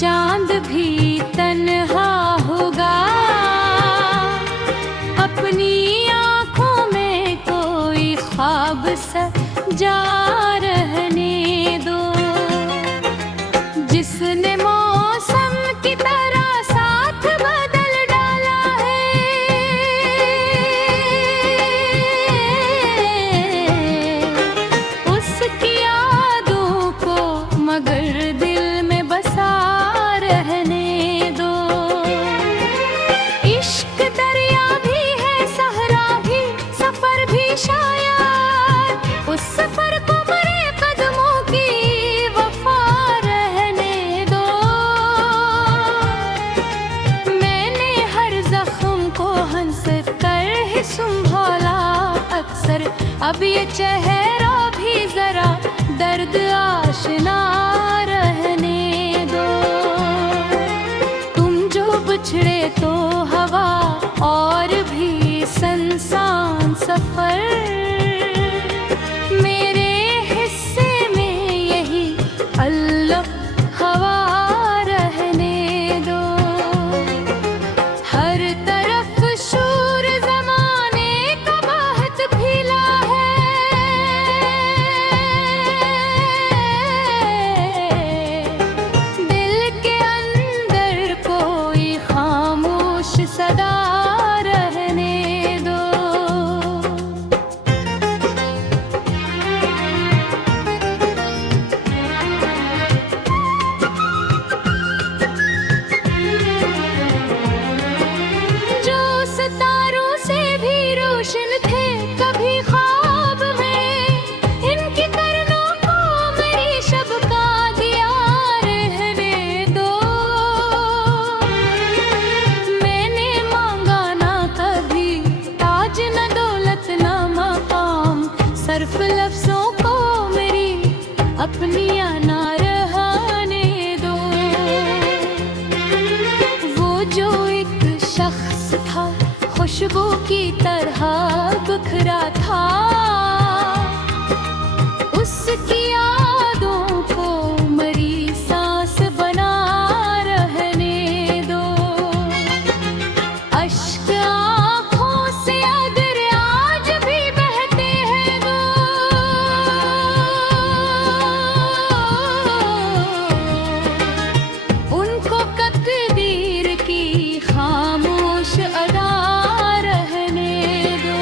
चांद भी तन्हा होगा, अपनी आंखों में कोई ख्वाब सजा रहने दो। जिसने मौसम की तरह साथ बदल डाला है, उसकी यादों को मगर दिल में बसा रहने दो। इश्क दरिया भी है, सहरा भी, सफर भी शायद, उस सफर को मरे कदमों की वफा रहने दो। मैंने हर जख्म को हंस कर ही संभाला अक्सर, अब ये चेहरा भी जरा दर्द आशना रहने दो। तुम जो बिछड़े तो हवा और भी संसान सफर, मेरे हिस्से में यही अल्लाह हवा रहने दो। हर तरफ शूर जमाने का बाहत फैला है, दिल के अंदर कोई खामोश सदा रहने दो। जो सितारों से भी रोशन थे कभी ख्वाब में, इनकी करनों को मेरी शब का दिया रहने दो। मैंने मांगा ना कभी ताज न दौलत न मकाम, सर्फ लफ्जों को मेरी अपनी ना रहने दो। वो जो एक शख्स था खुशबू की तरह बिखरा था, उसकी यादों को मरी सांस बना रहने दो। अश्क आँखों से अगर आज भी बहते हैं दो, उनको तकदीर की खामोश अदा रहने दो।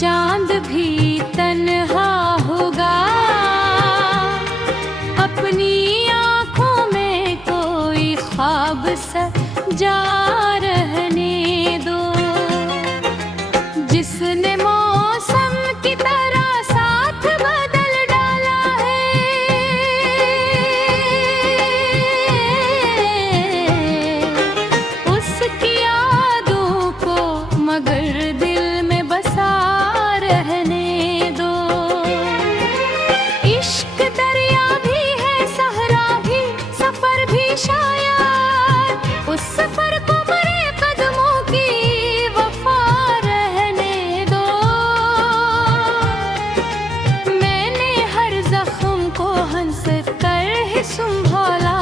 चांद भी तन्हा होगा, अपनी आंखों में कोई ख्वाब सजा रहने दो। जिसने मौसम की तरह साथ बदल डाला है, उसकी यादों को मगर दिल में बसा रहने दो। इश्क दरिया भी है, सहरा भी, सफर भी शायद, उस सफर को मरे कदमों की वफा रहने दो। मैंने हर जख्म को हंस कर ही संभाला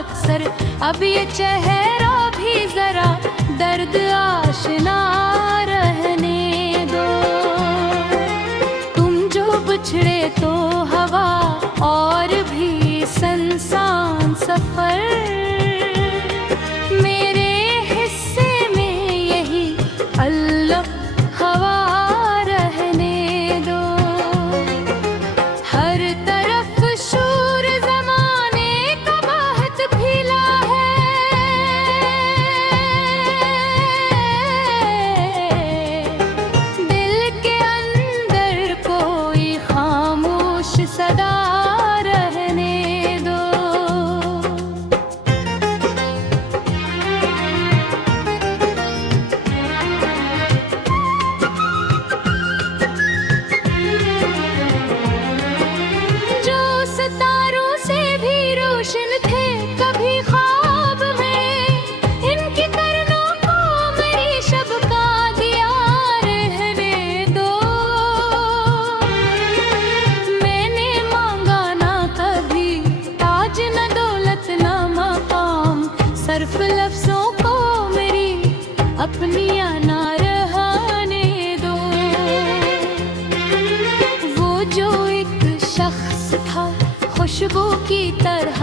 अक्सर, अब ये चेहरा भी जरा दर्द आशना रहने दो। तुम जो बिछड़े तो हवा और भी संसान सफर, मेरे हिस्से में यही अल्लाह हवा रहने दो। हर तरफ शूर जमाने का बाहत फैला है, दिल के अंदर कोई खामोश सदा रहने दो। जो सितारों से भी रोशन थे कभी ख्वाब में, इनकी तरनों को मेरी शब का दिया रहने दो। मैंने मांगा ना कभी ताज न दौलत न मकाम, सर्फ लफ्जों को मेरी अपनी ना रहने दो। वो जो एक शख्स था खुशबू की तरह